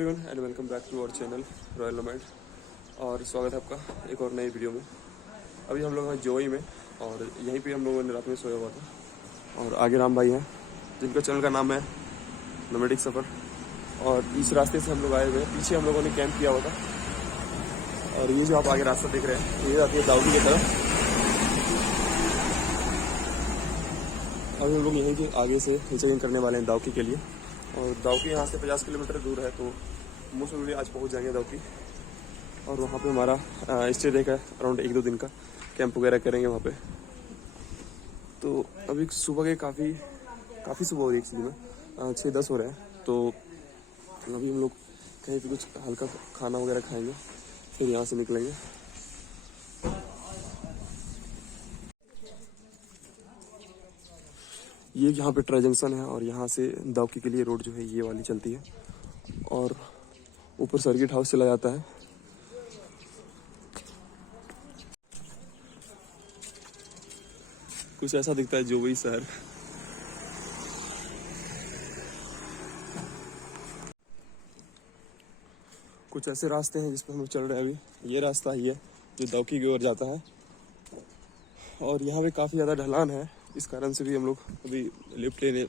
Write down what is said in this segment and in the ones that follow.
Everyone and welcome back to our channel royal nomad. और स्वागत है आपका एक और नई वीडियो में। अभी हम लोग हैं जोई में और यहीं पे हम लोगों ने रात में सोया हुआ था। और आगे राम भाई हैं जिनका चैनल का नाम है नोमैडिक सफ़र। और इस रास्ते से हम लोग आए हुए हैं, पीछे हम लोगों ने कैंप किया हुआ था। और ये जो आप आगे रास्ता देख रहे हैं ये जाती है दाऊदी की तरफ। अभी हम लोग यहीं के आगे से चेकिंग करने वाले हैं दाऊकी के लिए। और दाऊकी यहाँ से 50 किलोमीटर दूर है, तो मोस्ट प्रोबेबली आज पहुँच जाएंगे दाऊकी। और वहाँ पे हमारा स्टे रहेगा अराउंड 1-2 दिन का। कैंप वगैरह करेंगे वहाँ पे। तो अभी सुबह के काफ़ी सुबह हो रही है एक्चुअली में, 6-10 हो रहे हैं। तो अभी हम लोग कहीं पे कुछ हल्का खाना वगैरह खाएंगे, फिर यहाँ से निकलेंगे। ये यहाँ पे ट्राई जंक्शन है और यहाँ से दाऊकी के लिए रोड जो है ये वाली चलती है और ऊपर सर्किट हाउस चला जाता है। कुछ ऐसा दिखता है जोई शहर। कुछ ऐसे रास्ते हैं जिस पर हम लोग चल रहे हैं। अभी ये रास्ता ही है जो दाऊकी की ओर जाता है और यहाँ पे काफ़ी ज़्यादा ढलान है। इस कारण से भी हम लोग अभी लिफ्ट लेने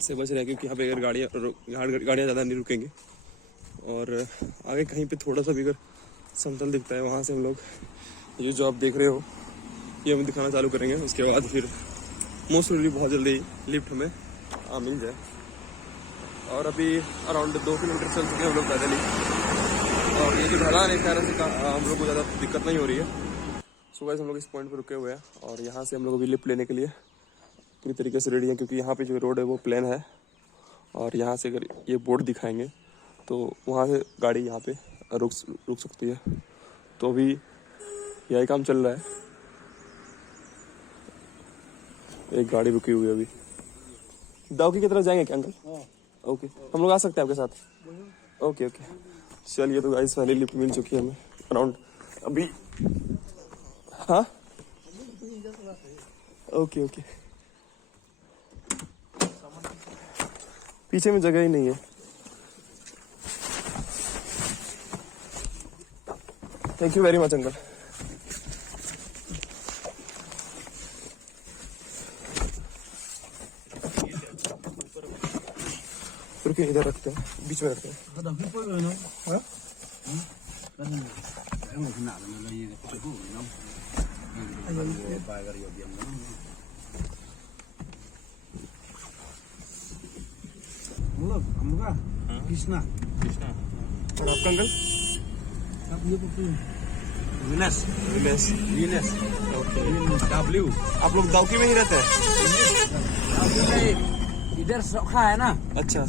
से बच रहे हैं, क्योंकि यहाँ पे अगर गाड़ियाँ ज़्यादा नहीं रुकेंगे। और आगे कहीं पे थोड़ा सा भी अगर समतल दिखता है वहाँ से हम लोग ये जो आप देख रहे हो ये हम दिखाना चालू करेंगे। उसके बाद फिर मोस्ट प्रोबेबली बहुत जल्दी लिफ्ट हमें मिल जाए। और अभी अराउंड 2 किलोमीटर चल चुके हैं हम लोग पैदल ही। और ये जो ढलान है इस कारण से हम लोग को ज़्यादा दिक्कत नहीं हो रही है। सुबह से हम लोग इस पॉइंट पर रुके हुए हैं और यहाँ से हम लोग अभी लिफ्ट लेने के लिए पूरी तरीके से रेडी हैं, क्योंकि यहाँ पे जो रोड है वो प्लेन है। और यहाँ से अगर ये बोर्ड दिखाएंगे तो वहाँ से गाड़ी यहाँ पे रुक सकती है। तो अभी यही काम चल रहा है। एक गाड़ी रुकी हुई है अभी। दाऊकी की तरफ जाएंगे क्या अंकल? ओके, हम लोग आ सकते हैं आपके साथ? ओके चलिए। तो गाइस पहले लिफ्ट मिल चुकी है हमें अराउंड अभी। हाँ ओके पीछे में जगह ही नहीं है। Thank you very much uncle. रुकिए, इधर रखते हैं, बीच में रखते हैं। कृष्णा और आपका अंकल? विनेश। डब्ल्यू। आप लोग दाऊकी में ही रहते हैं? इधर सौखा है ना। अच्छा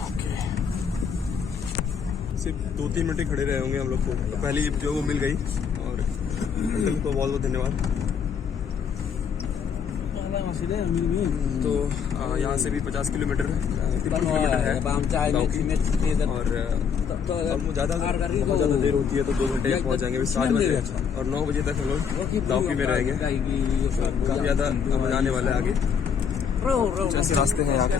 ओके। सिर्फ 2-3 मिनट ही खड़े रहे होंगे हम लोग को, तो पहली लिफ्ट जो वो मिल गई। और अंकल को बहुत बहुत धन्यवाद। तो यहाँ से भी 50 किलोमीटर है और ज़्यादा देर होती है तो 2 घंटे पहुँच जाएंगे। 7 बजे और 9 बजे तक हम लोग दाऊकी में रहेंगे। काफ़ी ज़्यादा मजा आने वाला है आगे। कुछ ऐसे रास्ते हैं आगे।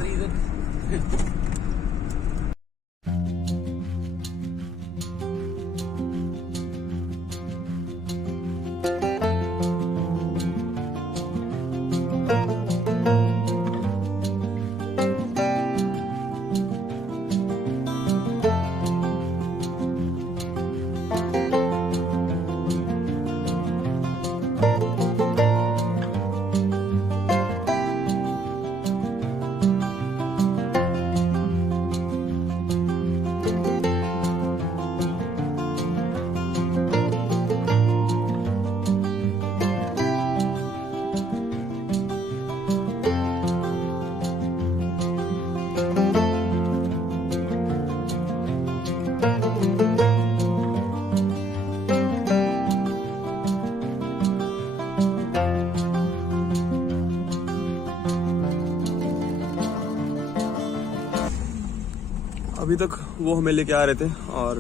अभी तक वो हमें लेके आ रहे थे और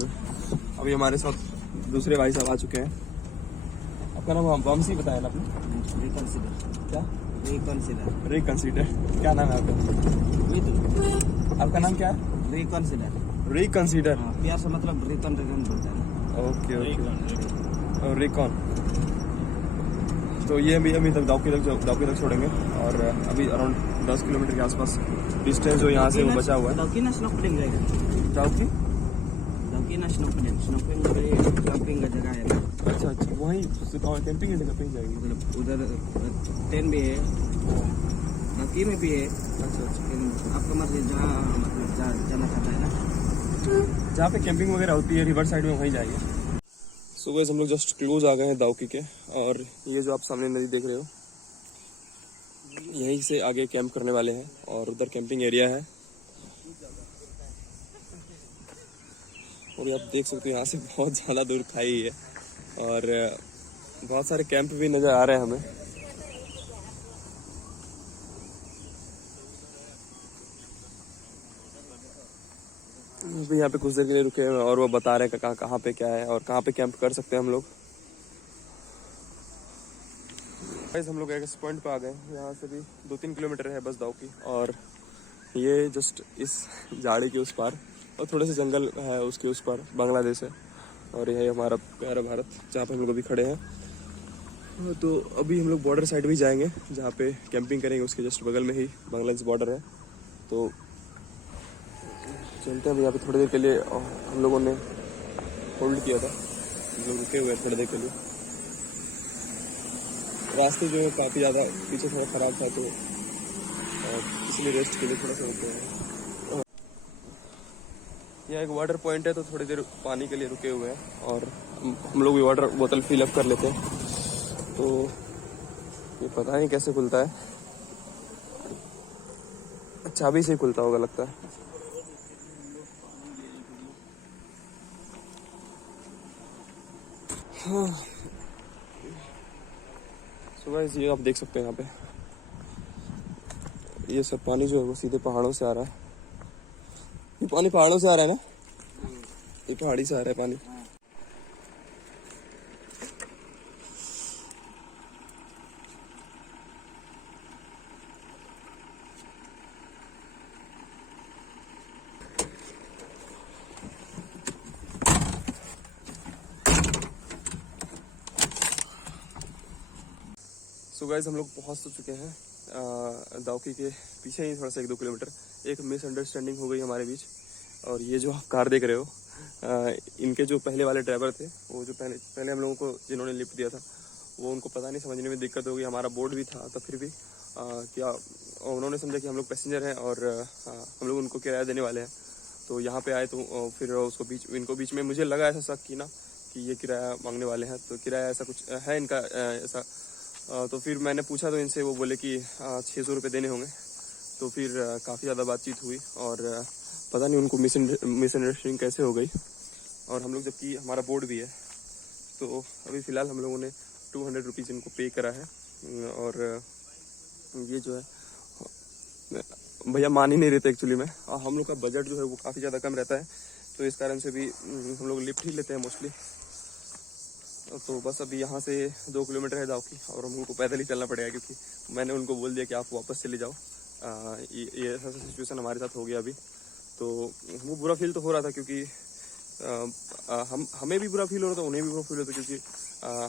अभी हमारे साथ दूसरे भाई साहब आ चुके हैं। आपका नाम वंशी बताया ना आपने? रिकंसिडर क्या? Reconsider reconsider. क्या नाम है आपका? मित्र आपका नाम क्या है? Reconsider reconsider. प्यार से मतलब रिकन रिकन बोलता है ना। Okay okay. और रिकॉन। तो ये अभी तक दाउकी तक छोड़ेंगे और अभी अराउंड 10 किलोमीटर के आसपास डिस्टेंस जो यहाँ से वो बचा हुआ है। दाउकी स्नोफलिंग जाएगा। दाउकी? दाउकी स्नोफलिंग कैंपिंग का जगह है ना। अच्छा अच्छा, वहीं कैंपिंग की जगह पे ही जाएगी। मतलब उधर टेंट भी है, दाउकी में भी है। अच्छा अच्छा, लेकिन आपका मर्जी जहाँ मतलब जाना चाहता है ना। जहाँ पे कैंपिंग वगैरह होती है रिवर साइड में वहीं जाएंगे। सुबह हम लोग जस्ट क्लोज आ गए हैं दाउकी के, और ये जो आप सामने नदी देख रहे हो यहीं से आगे कैंप करने वाले हैं, और उधर कैंपिंग एरिया है। और ये आप देख सकते हो यहाँ से बहुत ज़्यादा दूर खाई है, और बहुत सारे कैंप भी नज़र आ रहे हैं हमें। अभी यहाँ पे कुछ देर के लिए रुके हैं और वो बता रहे हैं कहाँ पे क्या है और कहाँ पे कैंप कर सकते हैं हम लोग। हम लोग एक पॉइंट पे आ गए, यहाँ से भी 2-3 किलोमीटर है बस दाउकी, और ये जस्ट इस झाड़ी के उस पार और थोड़े से जंगल है उसके उस पार बांग्लादेश है, और यह है हमारा प्यारा भारत जहाँ पे हम लोग अभी खड़े हैं। तो अभी हम लोग बॉर्डर साइड भी जाएंगे जहाँ पे कैंपिंग करेंगे, उसके जस्ट बगल में ही बांग्लादेश बॉर्डर है। तो चलते हैं। अभी यहाँ पे थोड़ी देर के लिए हम लोगों ने होल्ड किया था, हम लोग रुके हुए थोड़ी देर के लिए। रास्ते जो है काफ़ी ज़्यादा पीछे थोड़ा ख़राब था, तो इसलिए रेस्ट के लिए थोड़ा सा रुके हैं। यहाँ एक वाटर पॉइंट है, तो थोड़ी देर पानी के लिए रुके हुए हैं, और हम लोग भी वाटर बोतल फिल अप कर लेते हैं। तो ये पता नहीं कैसे खुलता है, चाबी से ही खुलता होगा लगता है। हाँ, सुबह ये आप देख सकते हैं यहाँ पे ये सब पानी जो है वो सीधे पहाड़ों से आ रहा है। ये पानी पहाड़ों से आ रहा है ना, ये पहाड़ी से आ रहा है पानी। सो गाइस हम लोग पहुंच तो चुके हैं दाउकी के पीछे ही थोड़ा सा 1-2 किलोमीटर। एक मिसअंडरस्टैंडिंग हो गई हमारे बीच, और ये जो आप कार देख रहे हो इनके जो पहले वाले ड्राइवर थे, वो जो पहले हम लोगों को जिन्होंने लिफ्ट दिया था, वो उनको पता नहीं समझने में दिक्कत हो गई। हमारा बोर्ड भी था, तो फिर भी क्या उन्होंने समझा कि हम लोग पैसेंजर हैं और हम लोग उनको किराया देने वाले हैं। तो यहाँ पे आए तो फिर उसको इनको बीच में मुझे लगा ऐसा शक कि ना कि ये किराया मांगने वाले हैं, तो किराया ऐसा कुछ है इनका ऐसा। तो फिर मैंने पूछा तो इनसे वो बोले कि 600 रुपये देने होंगे। तो फिर काफ़ी ज़्यादा बातचीत हुई, और पता नहीं उनको मिसअंडरस्टैंडिंग कैसे हो गई, और हम लोग जबकि हमारा बोर्ड भी है। तो अभी फ़िलहाल हम लोगों ने 200 रुपीज़ इनको पे करा है, और ये जो है भैया मान ही नहीं रहते एक्चुअली में, और हम लोग का बजट जो है वो काफ़ी ज़्यादा कम रहता है, तो इस कारण से भी हम लोग लिफ्ट ही लेते हैं मोस्टली। तो बस अभी यहाँ से 2 किलोमीटर है दाउकी, और हम लोग को पैदल ही चलना पड़ेगा, क्योंकि मैंने उनको बोल दिया कि आप वापस चले जाओ। ये ऐसा सिचुएशन हमारे साथ हो गया अभी। तो वो बुरा फील तो हो रहा था, क्योंकि हमें भी बुरा फील हो रहा था, उन्हें भी बुरा फील होता, क्योंकि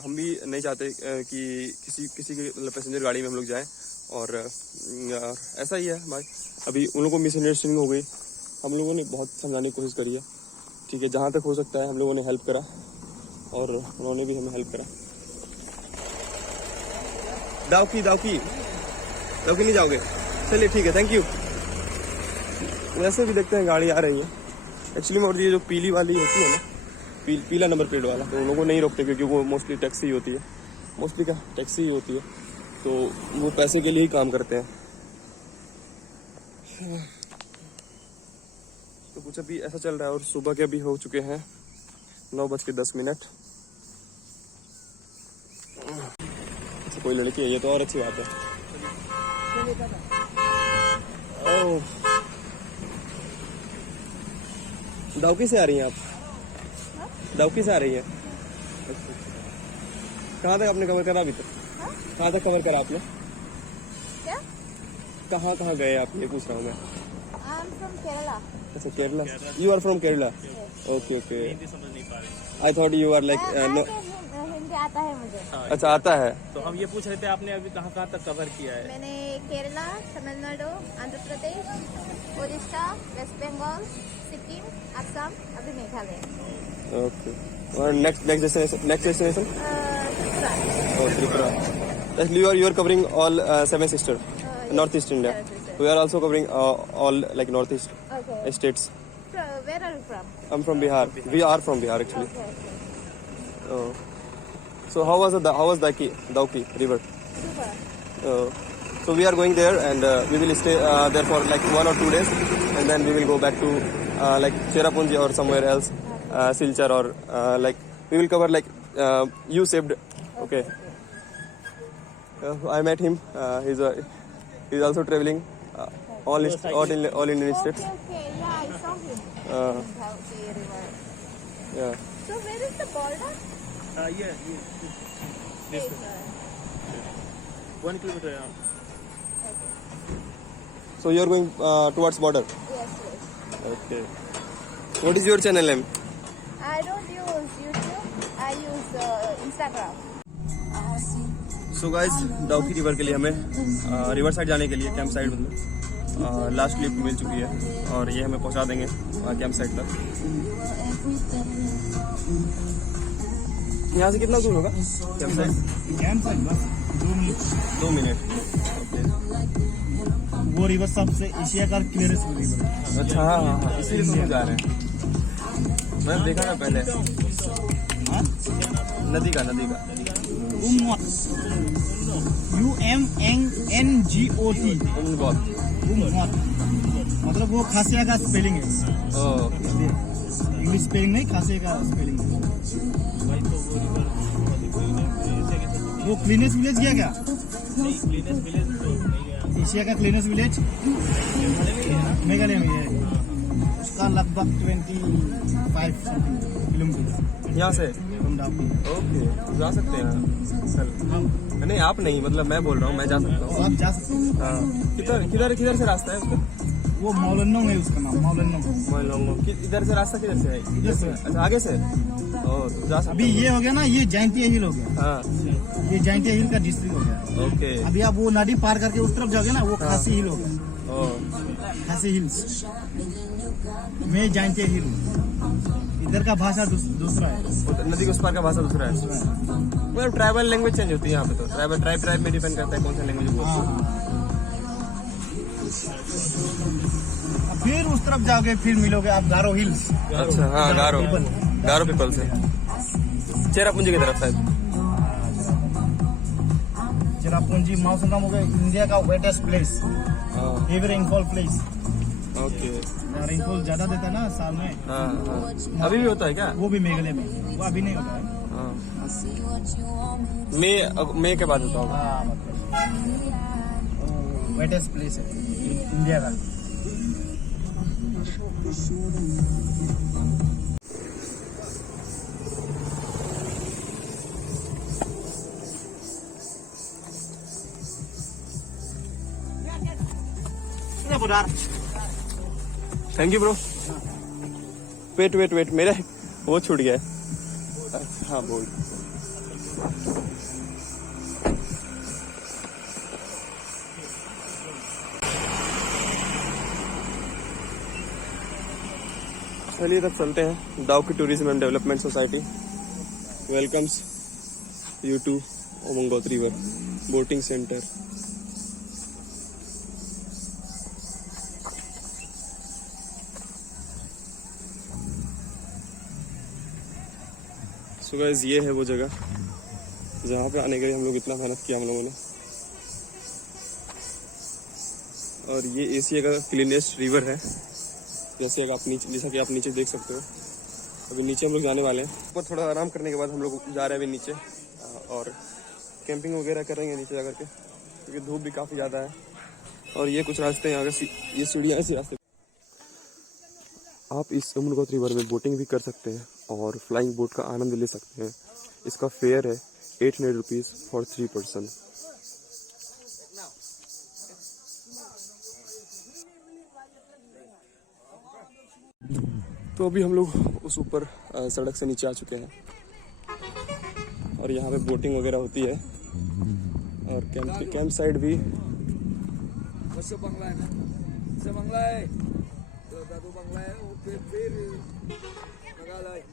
हम भी नहीं चाहते कि किसी के मतलब पैसेंजर गाड़ी में हम लोग जाएं। और ऐसा ही है भाई, अभी उन लोगों को मिसअंडरस्टैंडिंग हो गई। हम लोगों ने बहुत समझाने की कोशिश करी है, ठीक है, जहाँ तक हो सकता है हम लोगों ने हेल्प करा, और उन्होंने भी हमें हेल्प करा। दाउकी नहीं जाओगे? चलिए ठीक है, थैंक यू। वैसे भी देखते हैं गाड़ी आ रही है एक्चुअली में, और ये जो पीली वाली होती है ना, पीला नंबर प्लेट वाला, तो उन लोगों को नहीं रोकते, क्योंकि वो मोस्टली टैक्सी होती है, टैक्सी ही होती है, तो वो पैसे के लिए ही काम करते हैं। तो कुछ अभी ऐसा चल रहा है, और सुबह के अभी हो चुके हैं 9:10। अच्छा, कोई लड़की है, ये तो और अच्छी बात है। ओह, दाउकी से आ रही हैं आप? दाउकी से आ रही हैं? कहाँ तक आपने कवर करा अभी तक? कहाँ तक कवर करा आपने? क्या? कहाँ कहाँ गए आप, ये पूछ रहा हूँ मैं। I'm from Kerala. अच्छा Kerala, you are from Kerala? Okay okay, I thought you are like no. Hindi आता है मुझे। अच्छा आता है। तो हम ये पूछ रहे थे आपने अभी कहाँ कहाँ तक कवर किया है? मैंने केरला, तमिलनाडु, आंध्र प्रदेश, उड़ीसा, वेस्ट बंगाल, सिक्किम, असम, अभी मेघालय। ओके, और next destination? Tripura. Oh, Tripura. Actually, you are covering all seven sister, Northeast India. Yes, yes, yes. We are also covering all like Northeast Okay. states. Where are you from? I'm from Bihar. We are from Bihar actually. Okay. Oh. So how was Dauki River? Super. So we are going there and we will stay there for like 1 or 2 days, and then we will go back to like Cherrapunji or somewhere else, Silchar, or like we will cover like you saved. Okay. I met him. He's also traveling all Indian states. Okay. Yeah, I saw him. Dhauki River. Yeah. So where is the border? ये Yes, 1 kilometre. So you are going towards border. yes. Okay. What is your channel name? I don't use YouTube. I use Instagram. So guys, Dawki river के लिए हमें river side जाने के लिए camp side मतलब last lift मिल चुकी है, और ये हमें पहुंचा देंगे कैंप साइड तक। यहाँ से कितना दूर होगा कैंप साइड? कैंप साइड बस 2 मिनट। वो रिवर सबसे एशिया का क्लियरेस्ट रिवर है। अच्छा हाँ, इसीलिए तो हम जा रहे हैं। मैंने देखा था पहले नदी का UMNGOT मतलब वो खासिया का स्पेलिंग है। इंग्लिश स्पेलिंग नहीं, खासिया का स्पेलिंग है। वो क्लीनेस्ट विलेज गया क्या? एशिया का क्लीनेस्ट विलेज मेघालय में है। उसका लगभग 25 किलोमीटर यहाँ से। फ्रॉम दाउकी। ओके, जा सकते हैं कल। नहीं आप नहीं, मतलब मैं बोल रहा हूँ, मैं जा सकता हूँ। आप जा सकते हैं। हाँ, किधर से रास्ता है उसका? वो मौलन्नोंग है उसका नाम, मौलन्नोंग। इधर से रास्ता किधर से है? इधर से। अच्छा आगे से। ओह, तो जा सकते अभी ये हो गया ना, ये जैंतिया हिल हो गया। हाँ ये जैंतिया हिल का डिस्ट्रिक्ट हो गया। ओके। अभी आप वो नदी पार करके उस तरफ जाओगे ना, वो खासी हिल हो गया। ओह खासी हिल्स में जैंतिया हिल। इधर का भाषा दूसरा है। नदी के उस पार का भाषा दूसरा है। मतलब ट्राइबल लैंग्वेज चेंज होती है यहाँ पे, तो ट्राइब में डिपेंड करता है कौन सा लैंग्वेज बोलते हैं। फिर उस तरफ जाओगे, फिर मिलोगे आप गारो हिल्स। अच्छा हाँ, गारो पीपल से चेरापूंजी की तरफ शायद। चेरापूंजी मौसम हो गया इंडिया का wettest place, heavy rainfall place. Okay. Rainfall ज्यादा देता है ना साल में। हाँ। अभी भी होता है क्या? वो भी मेघालय में, वो अभी नहीं होता है। मई के बाद होता होगा। वेटेस्ट प्लेस है इंडिया का। Thank you bro. वेट मेरा वो छूट गया है। हाँ बोल। चलिए तब चलते हैं। Dawki tourism and development society welcomes you to Omangotri river boating centre. So guys, ये है वो जगह जहाँ पे आने के लिए हम लोग इतना मेहनत किया हम लोगों ने। और ये एशिया का क्लीनेस्ट रिवर है, जैसा कि आप नीचे देख सकते हो। अभी नीचे हम लोग जाने वाले हैं। ऊपर थोड़ा आराम करने के बाद हम लोग जा रहे हैं अभी नीचे, और कैंपिंग वगैरह करेंगे नीचे जाकर के, क्योंकि धूप भी काफ़ी ज़्यादा है। और ये कुछ रास्ते हैं, अगर ये सीढ़ियाँ ऐसे रास्ते। आप इस ओमंगोत्री रिवर में बोटिंग भी कर सकते हैं और फ्लाइंग बोट का आनंद ले सकते हैं। इसका फेयर है 800 rupees for 3 person. तो अभी हम लोग उस ऊपर सड़क से नीचे आ चुके हैं और यहाँ पे बोटिंग वगैरह होती है और कैंप साइड भी। बंगला है ना, से बंगला है तो दादू बंगला है वो फिर मेघालय।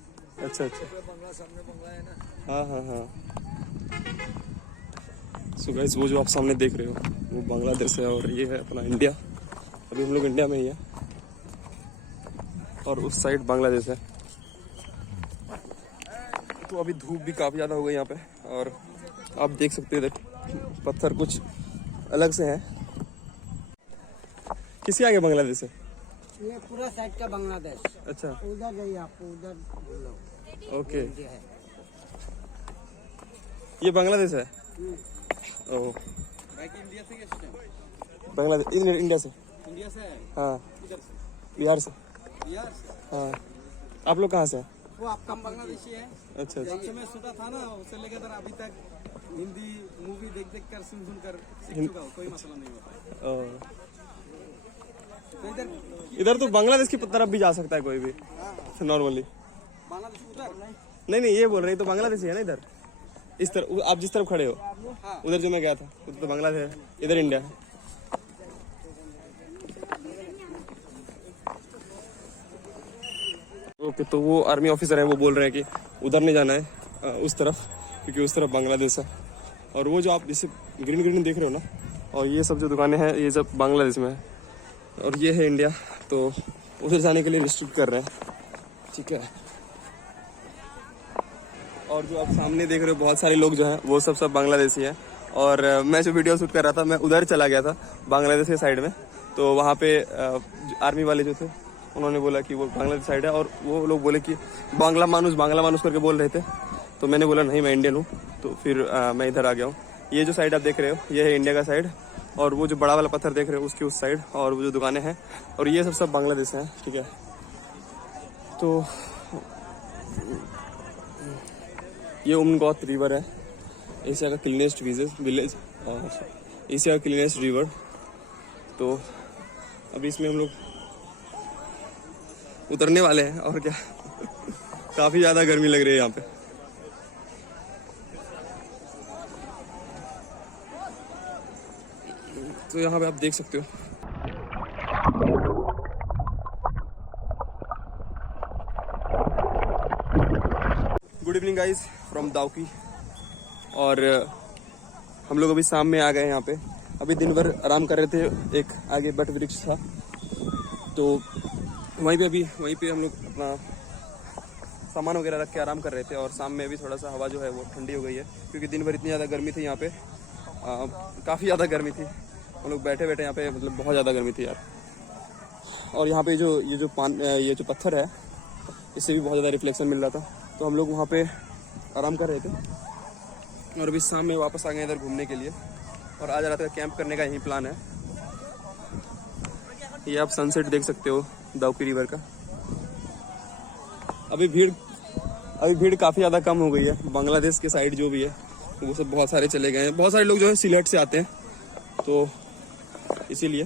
अच्छा अच्छा, बंगला सामने बंगला है ना। हाँ हाँ हाँ। सो गाइस वो जो आप सामने देख रहे हो वो बांग्लादेश है और ये है अपना इंडिया। अभी हम लोग इंडिया में ही है और उस साइड बांग्लादेश है। तो अभी धूप भी काफ़ी ज़्यादा हो गई यहाँ पे और आप देख सकते हो पत्थर कुछ अलग से हैं। किसी आगे बांग्लादेश है? ये पूरा साइड का बांग्लादेश। अच्छा, उधर जाइए आपको, उधर ओके। इंडिया है। ये बांग्लादेश है? ओह, इंडिया से बांग्लादेश इंडिया से? इंडिया से है। हाँ, किधर से? बिहार से। बिहार से। हाँ, आप लोग कहाँ से हैं? वो आपका बांग्लादेशी है। अच्छा अच्छा। जब से मैं छोटा था ना उससे लेकर अभी तक हिंदी मूवी देख कर सुन कर सीख चुका हूँ, कोई मसला नहीं होता। ओह, तो इधर इधर तो बांग्लादेश की तरफ भी जा सकता है कोई भी नॉर्मली। बांग्लादेश उधर नहीं नहीं, ये बोल रहे हैं तो बांग्लादेश ही है ना इधर। इस तरफ आप जिस तरफ खड़े हो उधर जो मैं गया था उधर तो बांग्लादेश है, इधर इंडिया है। ओके, तो वो आर्मी ऑफिसर हैं, वो बोल रहे हैं कि उधर नहीं जाना है उस तरफ, क्योंकि उस तरफ बांग्लादेश है। और वो जो आप जैसे ग्रीन ग्रीन देख रहे हो ना, और ये सब जो दुकानें हैं ये सब बांग्लादेश में है और ये है इंडिया। तो उधर जाने के लिए रिस्ट्रिक्ट कर रहे हैं, ठीक है। और जो आप सामने देख रहे हो बहुत सारे लोग जो हैं वो सब बांग्लादेशी हैं। और मैं जो वीडियो शूट कर रहा था मैं उधर चला गया था बांग्लादेश के साइड में। तो वहाँ पे आर्मी वाले जो थे उन्होंने बोला कि वो बांग्लादेश साइड है और वो लोग बोले कि बांग्ला मानुस करके बोल रहे थे। तो मैंने बोला नहीं, मैं इंडियन हूँ। तो फिर मैं इधर आ गया हूँ। ये जो साइड आप देख रहे हो ये है इंडिया का साइड और वो जो बड़ा वाला पत्थर देख रहे हो उसकी उस साइड, और वो जो दुकानें हैं और ये सब बांग्लादेश हैं, ठीक है। तो ये उमगौत रिवर है, एशिया का क्लीनेस्ट विलेज, एशिया का क्लीनेस्ट रिवर। तो अभी इसमें हम लोग उतरने वाले हैं और क्या काफी ज़्यादा गर्मी लग रही है यहाँ पे। तो यहाँ पे आप देख सकते हो good evening guys from Dawki. और हम लोग अभी शाम में आ गए यहाँ पे। अभी दिन भर आराम कर रहे थे, एक आगे बट वृक्ष था तो वहीं पे हम लोग अपना सामान वगैरह रख के आराम कर रहे थे। और शाम में भी थोड़ा सा हवा जो है वो ठंडी हो गई है, क्योंकि दिन भर इतनी ज़्यादा गर्मी थी यहाँ पे, काफ़ी ज़्यादा गर्मी थी। हम लोग बैठे यहाँ पे मतलब बहुत ज़्यादा गर्मी थी यार। और यहाँ पे ये जो पत्थर है इससे भी बहुत ज़्यादा रिफ्लेक्शन मिल रहा था। तो हम लोग वहाँ पे आराम कर रहे थे और अभी शाम में वापस आ गए इधर घूमने के लिए। और आज रात का कैंप करने का यही प्लान है। ये आप सनसेट देख सकते हो दाउकी रिवर का। अभी भीड़ काफ़ी ज़्यादा कम हो गई है। बांग्लादेश के साइड जो भी है वो सब बहुत सारे चले गए हैं। बहुत सारे लोग जो है सिलहट से आते हैं, तो इसीलिए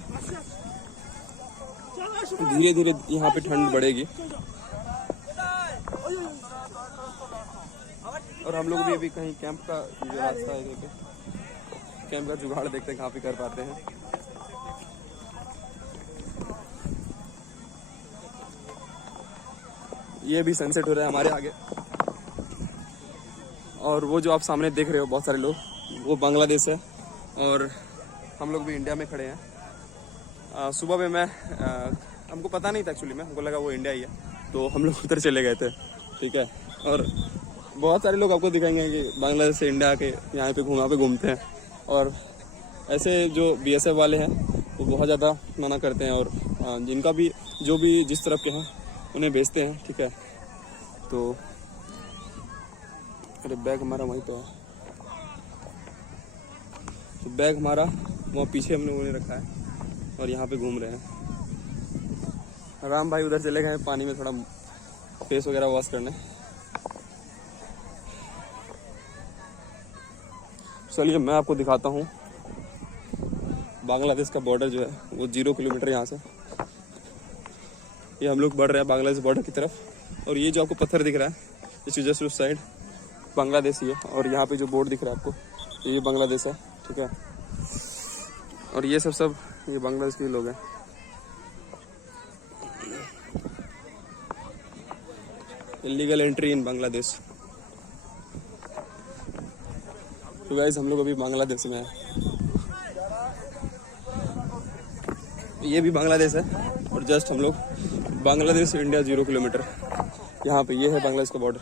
धीरे धीरे यहाँ पे ठंड बढ़ेगी। और हम लोग भी अभी कहीं कैंप का जो रास्ता है देखिए, कैंप का जुगाड़ देखते हैं कहाँ पे कर पाते हैं। ये भी सनसेट हो रहा है हमारे आगे। और वो जो आप सामने देख रहे हो बहुत सारे लोग, वो बांग्लादेश है और हम लोग भी इंडिया में खड़े हैं। सुबह में मैं हमको पता नहीं था एक्चुअली, हमको लगा वो इंडिया ही है, तो हम लोग उधर चले गए थे, ठीक है। और बहुत सारे लोग आपको दिखाएंगे कि बांग्लादेश से इंडिया के यहाँ पे घूमते हैं। और ऐसे जो BSF वाले हैं वो बहुत ज़्यादा मना करते हैं और जिनका भी जो भी जिस तरफ के हैं उन्हें भेजते हैं, ठीक है। तो अरे बैग हमारा वहीं पे है, तो बैग हमारा वहाँ पीछे हमने उन्हें रखा है और यहाँ पे घूम रहे हैं। राम भाई उधर चले गए पानी में थोड़ा फेस वगैरह वॉश करने। चलिए मैं आपको दिखाता हूँ बांग्लादेश का बॉर्डर जो है वो 0 किलोमीटर यहाँ से। ये हम लोग बढ़ रहे हैं बांग्लादेश बॉर्डर की तरफ। और ये जो आपको पत्थर दिख रहा है इस जस्ट उस साइड बांग्लादेश ही है। और यहाँ पे जो बोर्ड दिख रहा है आपको ये बांग्लादेश है, ठीक है। और ये सब ये बांग्लादेश के लोग हैं। Illegal entry in Bangladesh. तो गाइस हम लोग अभी बांग्लादेश में हैं। ये भी बांग्लादेश है और जस्ट हम लोग बांग्लादेश से इंडिया 0 किलोमीटर यहाँ पे ये है बांग्लादेश का बॉर्डर।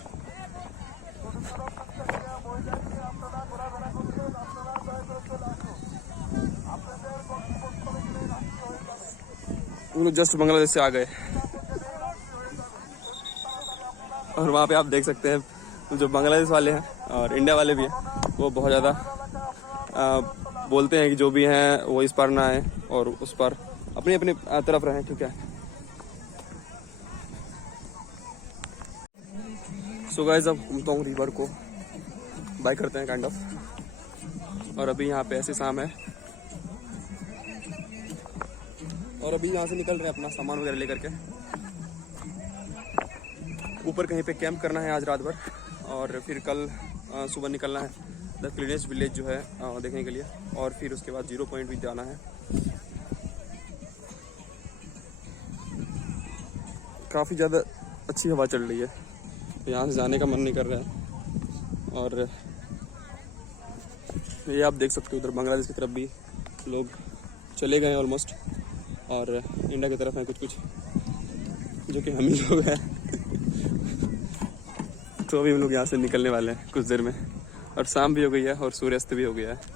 हम लोग जस्ट बांग्लादेश से आ गए और वहाँ पे आप देख सकते हैं जो बांग्लादेश वाले हैं और इंडिया वाले भी हैं वो बहुत ज़्यादा बोलते हैं कि जो भी हैं वो इस पार ना आए और उस पार अपनी अपनी तरफ रहें, ठीक है। सो गाइस अब घूमता हूँ रिवर को बाय करते हैं काइंड ऑफ। और अभी यहाँ पे ऐसे शाम है और अभी यहाँ से निकल रहे हैं अपना सामान वगैरह लेकर के। ऊपर कहीं पे कैंप करना है आज रात भर और फिर कल सुबह निकलना है द क्लीनेस्ट विलेज जो है देखने के लिए। और फिर उसके बाद 0 पॉइंट भी जाना है। काफ़ी ज़्यादा अच्छी हवा चल रही है तो यहाँ से जाने का मन नहीं कर रहा है। और ये आप देख सकते हो उधर बांग्लादेश की तरफ भी लोग चले गए हैं ऑलमोस्ट और इंडिया की तरफ हैं कुछ जो कि हम ही लोग हैं। तो अभी हम लोग यहाँ से निकलने वाले हैं कुछ देर में और शाम भी हो गई है और सूर्यास्त भी हो गया है।